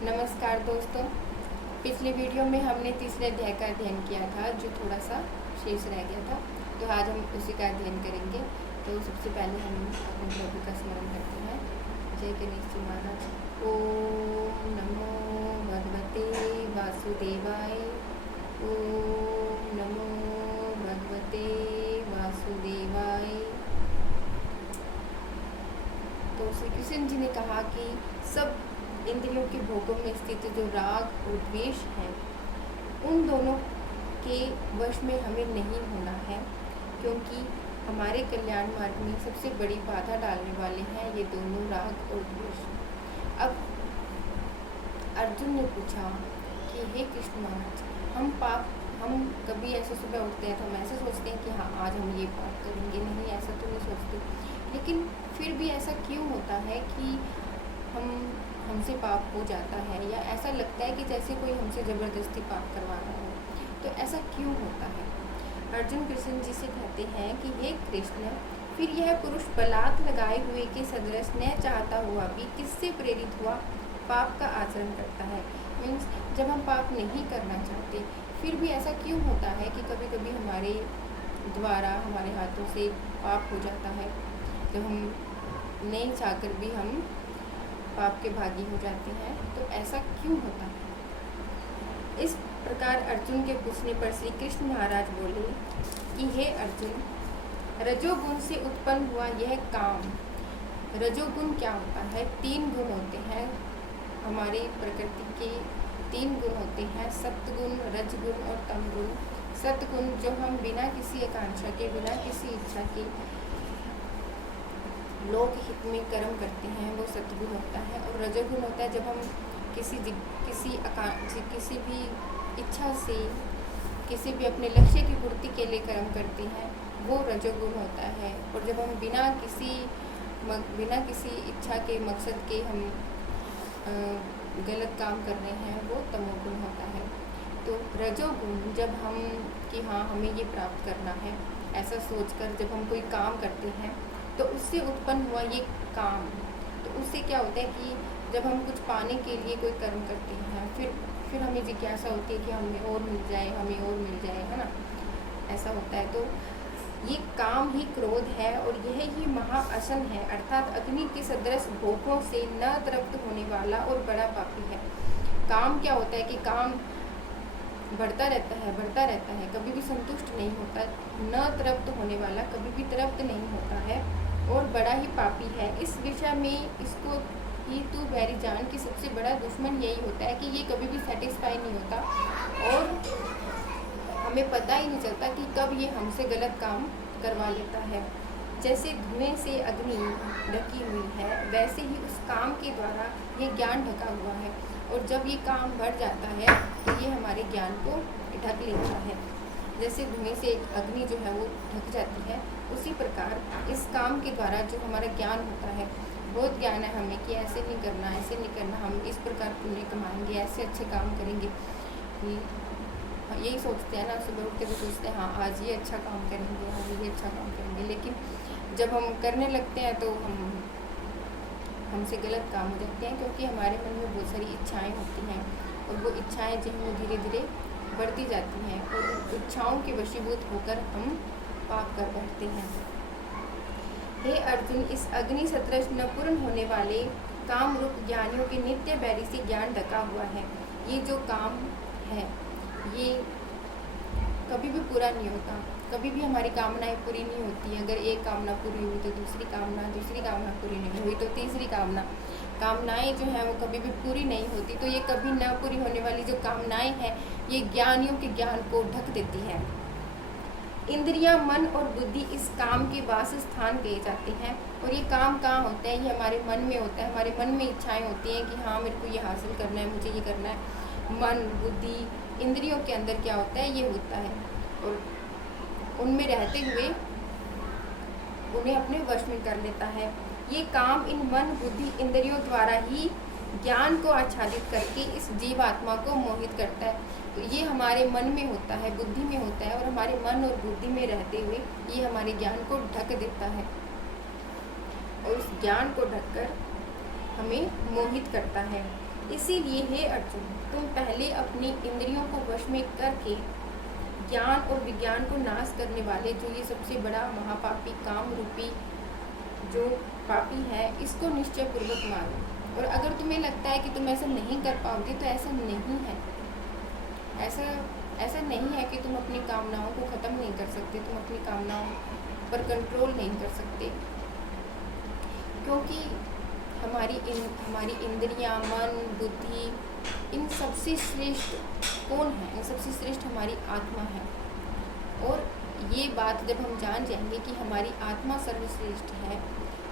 नमस्कार दोस्तों। पिछले वीडियो में हमने तीसरे अध्याय का अध्ययन किया था, जो थोड़ा सा शेष रह गया था, तो आज हम उसी का अध्ययन करेंगे। तो सबसे पहले हम अपने प्रभु का स्मरण करते हैं। जय गणेश जी महाराज। ओम नमो भगवते वासुदेवाय। ओम नमो भगवते वासुदेवाय। तो श्री कृष्ण जी ने कहा कि सब इंद्रियों के भोगों में स्थित जो राग और द्वेष है, उन दोनों के वश में हमें नहीं होना है, क्योंकि हमारे कल्याण मार्ग में सबसे बड़ी बाधा डालने वाले हैं ये दोनों राग और द्वेष। अब अर्जुन ने पूछा कि हे कृष्ण महाराज, हम कभी ऐसे सुबह उठते हैं तो हम ऐसे सोचते हैं कि हाँ आज हम ये पाप करेंगे, नहीं ऐसा तो नहीं सोचते, लेकिन फिर भी ऐसा क्यों होता है कि हमसे पाप हो जाता है, या ऐसा लगता है कि जैसे कोई हमसे ज़बरदस्ती पाप करवा रहा हो। तो ऐसा क्यों होता है? अर्जुन कृष्ण जी से कहते हैं कि हे कृष्ण, फिर यह पुरुष बलात् लगाए हुए के सदृश न चाहता हुआ भी किससे प्रेरित हुआ पाप का आचरण करता है। मीन्स जब हम पाप नहीं करना चाहते, फिर भी ऐसा क्यों होता है कि कभी कभी हमारे द्वारा, हमारे हाथों से पाप हो जाता है, जब हम नहीं चाहकर भी हम पाप के भागी हो जाते हैं। तो ऐसा क्यों होता है? इस प्रकार अर्जुन के पूछने पर श्री कृष्ण महाराज बोले कि हे अर्जुन, रजोगुण से उत्पन्न हुआ यह काम। रजोगुण क्या होता है? 3 गुण होते हैं हमारी प्रकृति के। 3 गुण होते हैं, सत्गुण, रजगुण और तमगुण। सत्गुण जो हम बिना किसी आकांक्षा के, बिना किसी इच्छा के लोक हित में कर्म करते हैं, वो सत्गुण होता है। और रजोगुण होता है जब हम किसी भी इच्छा से, किसी भी अपने लक्ष्य की पूर्ति के लिए कर्म करते हैं, वो रजोगुण होता है। और जब हम बिना किसी इच्छा के, मकसद के हम गलत काम कर रहे हैं, वो तमोगुण होता है। तो रजोगुण जब हम कि हाँ हमें ये प्राप्त करना है, ऐसा सोचकर जब हम कोई काम करते हैं, तो उससे उत्पन्न हुआ ये काम। तो उससे क्या होता है कि जब हम कुछ पाने के लिए कोई कर्म करते हैं, फिर हमें जिज्ञासा होती है कि हमें और मिल जाए, है ना, ऐसा होता है। तो ये काम ही क्रोध है, और यह ही महाअसन है, अर्थात अग्नि के सदृश भोगों से न तृप्त होने वाला और बड़ा पापी है। काम क्या होता है कि काम बढ़ता रहता है, कभी भी संतुष्ट नहीं होता, न तृप्त होने वाला, कभी भी तृप्त नहीं होता है, और बड़ा ही पापी है। इस विषय में इसको ही तू बैरी जान कि सबसे बड़ा दुश्मन यही होता है कि ये कभी भी सेटिस्फाई नहीं होता, और हमें पता ही नहीं चलता कि कब ये हमसे गलत काम करवा लेता है। जैसे धुएं से अग्नि ढकी हुई है, वैसे ही उस काम के द्वारा ये ज्ञान ढका हुआ है, और जब ये काम बढ़ जाता है तो ये हमारे ज्ञान को ढक लेता है। जैसे धुएं से एक अग्नि जो है वो ढक जाती है, उसी प्रकार इस काम के द्वारा जो हमारा ज्ञान होता है, बहुत ज्ञान है हमें कि ऐसे नहीं करना, हम इस प्रकार पुण्य कमाएंगे, ऐसे अच्छे काम करेंगे। यही सोचते हैं ना, सुबह उठ के तो सोचते हैं हाँ आज ये अच्छा काम करेंगे, आज ये अच्छा काम करेंगे, लेकिन जब हम करने लगते हैं तो हमसे गलत काम हो जाते हैं, क्योंकि हमारे मन में बहुत सारी इच्छाएं होती हैं, और वो इच्छाएं जो हैं वो धीरे धीरे बढ़ती जाती हैं, और इच्छाओं के वशीभूत होकर हम पाप कर बैठते हैं। हे अर्जुन, इस अग्नि सदृश न पूर्ण होने वाले काम रूप ज्ञानियों के नित्य बैरी से ज्ञान ढका हुआ है। ये जो काम है ये कभी भी पूरा नहीं होता, कभी भी हमारी कामनाएं पूरी नहीं होती है। अगर एक कामना पूरी हुई तो दूसरी कामना पूरी नहीं हुई तो तीसरी कामनाएं जो हैं वो कभी भी पूरी नहीं होती। तो ये कभी न पूरी होने वाली जो कामनाएं हैं, ये ज्ञानियों के ज्ञान को ढक देती है। इंद्रियां, मन और बुद्धि इस काम के वास स्थान कहे जाते हैं। और ये काम कहाँ होता है? ये हमारे मन में होता है। हमारे मन में इच्छाएं होती हैं कि हाँ मेरे को ये हासिल करना है, मुझे ये करना है। मन, बुद्धि, इंद्रियों के अंदर क्या होता है? ये होता है, और उनमें रहते हुए उन्हें अपने वश में कर लेता है। ये काम इन मन, बुद्धि, इंद्रियों द्वारा ही ज्ञान को आच्छादित करके इस जीवात्मा को मोहित करता है। तो ये हमारे मन में होता है, बुद्धि में होता है, और हमारे मन और बुद्धि में रहते हुए ये हमारे ज्ञान को ढक देता है, और उस ज्ञान को ढककर हमें मोहित करता है। इसीलिए हे अर्जुन, तुम पहले अपनी इंद्रियों को वश में करके ज्ञान और विज्ञान को नाश करने वाले जो ये सबसे बड़ा महापापी काम रूपी जो पापी है, इसको निश्चय पूर्वक मारो। और अगर तुम्हें लगता है कि तुम ऐसा नहीं कर पाओगे तो ऐसा नहीं है। ऐसा नहीं है कि तुम अपनी कामनाओं को ख़त्म नहीं कर सकते, तुम अपनी कामनाओं पर कंट्रोल नहीं कर सकते, क्योंकि हमारी इंद्रियां, मन, बुद्धि, इन सबसे श्रेष्ठ कौन है? इन सबसे श्रेष्ठ हमारी आत्मा है। और ये बात जब हम जान जाएंगे कि हमारी आत्मा सर्वश्रेष्ठ है,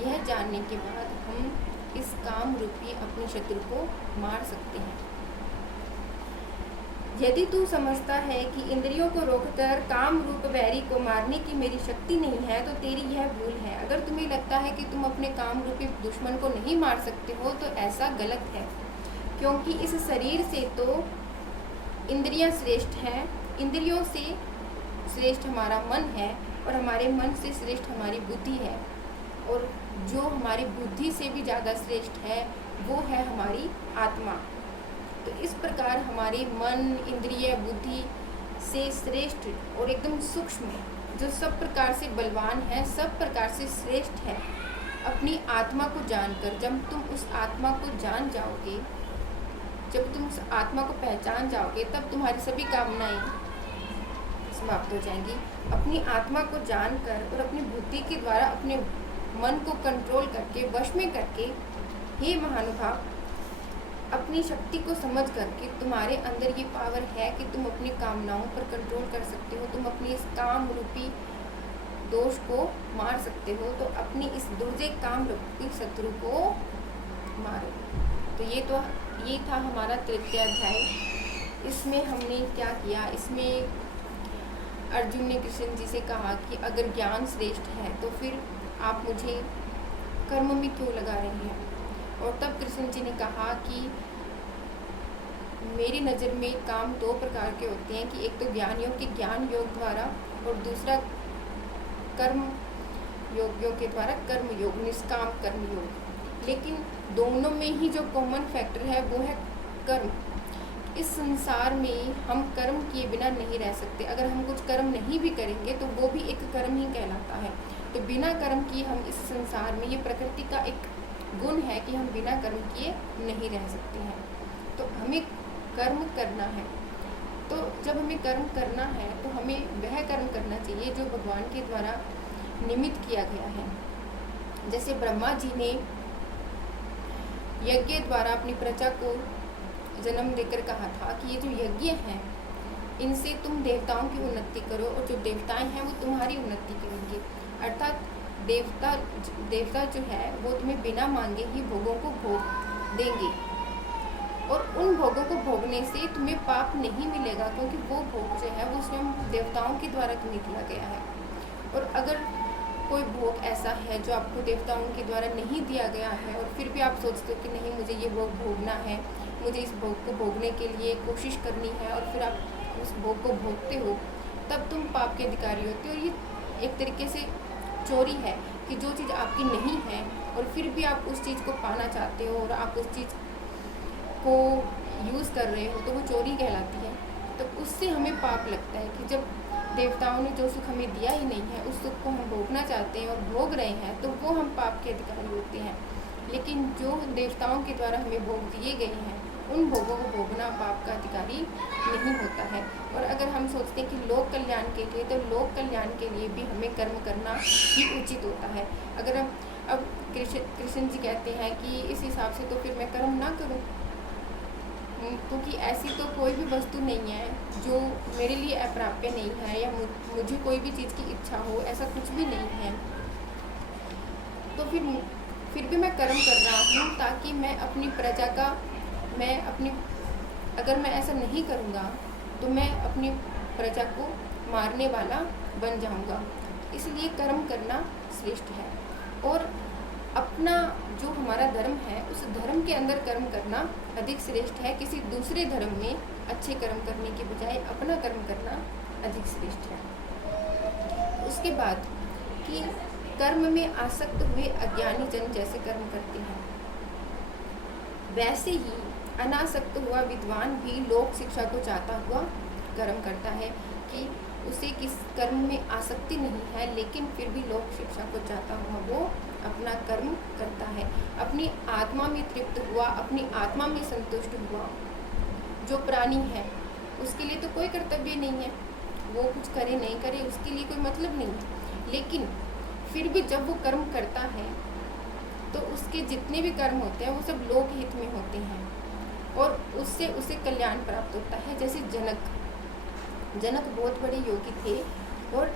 यह जानने के बाद हम इस काम रूपी अपने शत्रु को मार सकते हैं। यदि तू समझता है कि इंद्रियों को रोककर काम रूप वैरी को मारने की मेरी शक्ति नहीं है, तो तेरी यह भूल है। अगर तुम्हें लगता है कि तुम अपने काम रूपी दुश्मन को नहीं मार सकते हो, तो ऐसा गलत है, क्योंकि इस शरीर से तो इंद्रियां श्रेष्ठ हैं, इंद्रियों से श्रेष्ठ हमारा मन है, और हमारे मन से श्रेष्ठ हमारी बुद्धि है, और जो हमारी बुद्धि से भी ज़्यादा श्रेष्ठ है वो है हमारी आत्मा। तो इस प्रकार हमारे मन, इंद्रिय, बुद्धि से श्रेष्ठ और एकदम सूक्ष्म, जो सब प्रकार से बलवान है, सब प्रकार से श्रेष्ठ है, अपनी आत्मा को जानकर, जब तुम उस आत्मा को जान जाओगे, जब तुम उस आत्मा को पहचान जाओगे, तब तुम्हारी सभी कामनाएं समाप्त हो जाएंगी। अपनी आत्मा को जानकर और अपनी बुद्धि के द्वारा अपने मन को कंट्रोल करके, वश में करके, हे महानुभाव, अपनी शक्ति को समझ करके तुम्हारे अंदर ये पावर है कि तुम अपनी कामनाओं पर कंट्रोल कर सकते हो, तुम अपनी इस काम रूपी दोष को मार सकते हो, तो अपनी इस दूसरे काम रूपी शत्रु को मारो। तो ये था हमारा तृतीय अध्याय। इसमें हमने क्या किया? इसमें अर्जुन ने कृष्ण जी से कहा कि अगर ज्ञान श्रेष्ठ है तो फिर आप मुझे कर्म में क्यों लगा रहे हैं? और तब कृष्ण जी ने कहा कि मेरी नज़र में काम दो प्रकार के होते हैं, कि एक तो ज्ञान योग के ज्ञान योग द्वारा, और दूसरा कर्म योगियों के द्वारा कर्म योग, निष्काम कर्म योग। लेकिन दोनों में ही जो कॉमन फैक्टर है वो है कर्म। इस संसार में हम कर्म किए बिना नहीं रह सकते। अगर हम कुछ कर्म नहीं भी करेंगे तो वो भी एक कर्म ही कहलाता है। तो बिना कर्म किए हम इस संसार में, ये प्रकृति का एक गुण है कि हम बिना कर्म किए नहीं रह सकते हैं। तो हमें कर्म करना है। तो जब हमें कर्म करना है तो हमें वह कर्म करना चाहिए जो भगवान के द्वारा निमित्त किया गया है। जैसे ब्रह्मा जी ने यज्ञ द्वारा अपनी प्रजा को जन्म देकर कहा था कि ये जो यज्ञ हैं इनसे तुम देवताओं की उन्नति करो, और जो देवताएं हैं वो तुम्हारी उन्नति करेंगे। अर्थात देवता जो है वो तुम्हें बिना मांगे ही भोगों को भोग देंगे, और उन भोगों को भोगने से तुम्हें पाप नहीं मिलेगा, क्योंकि वो भोग जो है वो स्वयं देवताओं के द्वारा तुम्हें दिया गया है। और अगर कोई भोग ऐसा है जो आपको देवताओं के द्वारा नहीं दिया गया है, और फिर भी आप सोचते हो कि नहीं मुझे ये भोग भोगना है, मुझे इस भोग को भोगने के लिए कोशिश करनी है, और फिर आप उस भोग को भोगते हो, तब तुम पाप के अधिकारी होते हो। और ये एक तरीके से चोरी है कि जो चीज़ आपकी नहीं है और फिर भी आप उस चीज़ को पाना चाहते हो और आप उस चीज़ को यूज़ कर रहे हो, तो वो चोरी कहलाती है। तो उससे हमें पाप लगता है कि जब देवताओं ने जो सुख हमें दिया ही नहीं है उस सुख को हम भोगना चाहते हैं और भोग रहे हैं, तो वो हम पाप के अधिकारी होते हैं। लेकिन जो देवताओं के द्वारा हमें भोग दिए गए हैं उन भोगों को भोगना पाप का अधिकारी नहीं होता है। और अगर हम सोचते हैं कि लोक कल्याण के लिए, तो लोक कल्याण के लिए भी हमें कर्म करना ही उचित होता है। अगर अब कृष्ण जी कहते हैं कि इस हिसाब से तो फिर मैं कर्म ना करूं, क्योंकि ऐसी तो कोई भी वस्तु नहीं है जो मेरे लिए अप्राप्य नहीं है, या मुझे कोई भी चीज़ की इच्छा हो, ऐसा कुछ भी नहीं है। तो फिर भी मैं कर्म कर रहा हूँ ताकि मैं अपनी प्रजा का, अगर मैं ऐसा नहीं करूँगा तो मैं अपनी प्रजा को मारने वाला बन जाऊँगा। इसलिए कर्म करना श्रेष्ठ है। और अपना जो हमारा धर्म है उस धर्म के अंदर कर्म करना अधिक श्रेष्ठ है। किसी दूसरे धर्म में अच्छे कर्म करने के बजाय अपना कर्म करना अधिक श्रेष्ठ है। उसके बाद कि कर्म में आसक्त हुए अज्ञानी जन जैसे कर्म करते हैं, वैसे ही अनासक्त हुआ विद्वान भी लोक शिक्षा को चाहता हुआ कर्म करता है, कि उसे किस कर्म में आसक्ति नहीं है, लेकिन फिर भी लोक शिक्षा को चाहता हुआ वो अपना कर्म करता है। अपनी आत्मा में तृप्त हुआ, अपनी आत्मा में संतुष्ट हुआ जो प्राणी है, उसके लिए तो कोई कर्तव्य नहीं है, वो कुछ करे नहीं करे उसके लिए कोई मतलब नहीं है। लेकिन फिर भी जब वो कर्म करता है तो उसके जितने भी कर्म होते हैं वो सब लोक हित में होते हैं और उससे उसे कल्याण प्राप्त होता है। जैसे जनक बहुत बड़े योगी थे और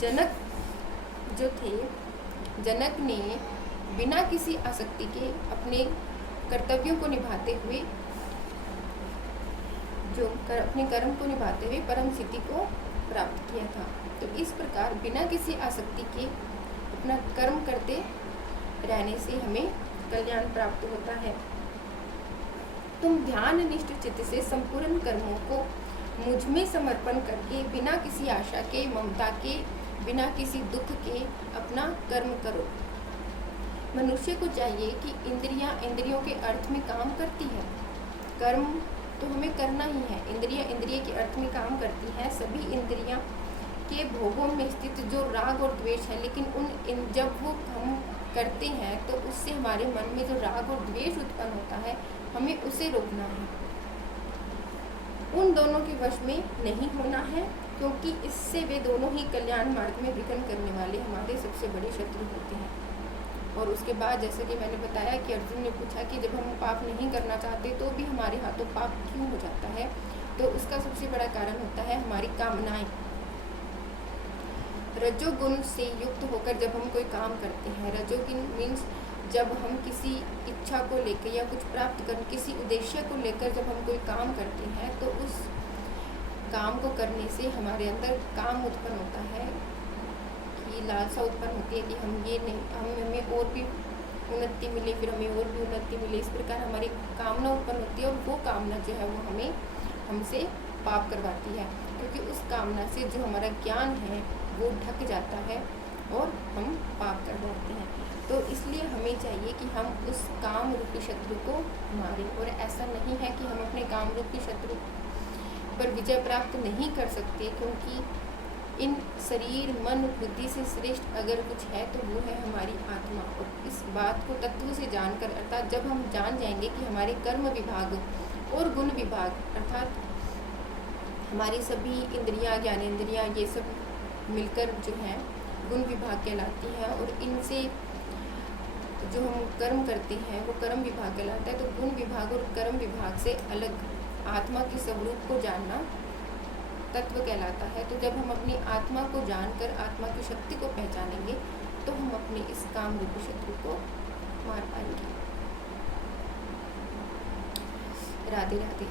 जनक जो थे, जनक ने बिना किसी आसक्ति के अपने कर्तव्यों को निभाते हुए, अपने कर्म को निभाते हुए परम सिद्धि को प्राप्त किया था। तो इस प्रकार बिना किसी आसक्ति के अपना कर्म करते रहने से हमें कल्याण प्राप्त होता है। तुम ध्यान निष्ठ चित्त से संपूर्ण कर्मों को मुझ में समर्पण करके बिना किसी आशा के, ममता के, बिना किसी दुख के अपना कर्म करो। मनुष्य को चाहिए कि इंद्रियां इंद्रियों के अर्थ में काम करती है, कर्म तो हमें करना ही है। इंद्रियां इंद्रिय के अर्थ में काम करती है। सभी इंद्रियां के भोगों में स्थित जो राग और द्वेष है, लेकिन जब वो हम करते हैं तो उससे हमारे मन में जो राग और द्वेष उत्पन्न होता है, हमें उसे रोकना है, उन दोनों के वश में नहीं होना है, क्योंकि इससे वे दोनों ही कल्याण मार्ग में विघ्न करने वाले हमारे सबसे बड़े शत्रु होते हैं। और उसके बाद जैसे कि मैंने बताया कि अर्जुन ने पूछा कि जब हम पाप नहीं करना चाहते तो भी हमारे हाथों पाप क्यों हो जाता है, तो उसका सबसे बड़ा कारण होता है हमारी कामनाएं। रजोगुण से युक्त होकर जब हम कोई काम करते हैं, रजोगुण मीन्स जब हम किसी इच्छा को लेकर या कुछ प्राप्त कर, किसी उद्देश्य को लेकर जब हम कोई काम करते हैं, तो उस काम को करने से हमारे अंदर काम उत्पन्न होता है, कि लालसा उत्पन्न होती है कि हमें और भी उन्नति मिले, फिर हमें और भी उन्नति मिले। इस प्रकार हमारी कामना उत्पन्न होती है और वो कामना जो है वो हमसे पाप करवाती है, क्योंकि उस कामना से जो हमारा ज्ञान है वो ढक जाता है और हम पाप कर बैठते हैं। तो इसलिए हमें चाहिए कि हम उस काम रूपी शत्रु को मारें। और ऐसा नहीं है कि हम अपने काम रूपी शत्रु पर विजय प्राप्त नहीं कर सकते, क्योंकि इन शरीर मन बुद्धि से श्रेष्ठ अगर कुछ है तो वो है हमारी आत्मा। और इस बात को तत्व से जानकर, अर्थात जब हम जान जाएंगे कि हमारे कर्म विभाग और गुण विभाग, अर्थात हमारी सभी इंद्रियां, ज्ञानेंद्रियां, ये सब मिलकर जो है गुण विभाग कहलाती है, और इनसे जो हम कर्म करते हैं वो कर्म विभाग कहलाता है। तो गुण विभाग और कर्म विभाग से अलग आत्मा के स्वरूप को जानना तत्व कहलाता है। तो जब हम अपनी आत्मा को जानकर आत्मा की शक्ति को पहचानेंगे तो हम अपने इस काम रूपी शत्रु को मार पाएंगे। राधे राधे।